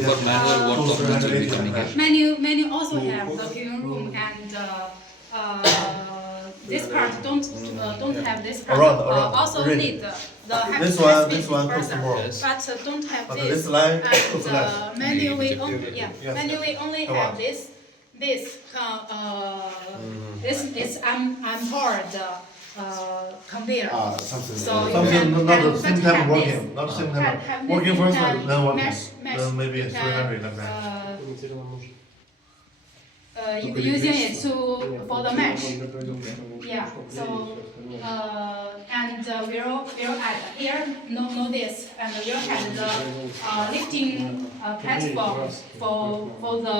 For manual, what components will be coming in? Menu also have the cleaning room and this part don't have this part. Around, Also really. need the This one costs disperser, more. Yes. but don't have But this. this line And costs less. manually only Yes. manually only Come have on. this this unpowered conveyor. Something. So you Something can- not but at the same you time have working. this. Not the same time. Have Working this, first you and can then working. mesh, Then maybe you can, 300 like that. Using it for the mesh. Yeah. So and we'll add here no this, and we'll add the lifting platform for the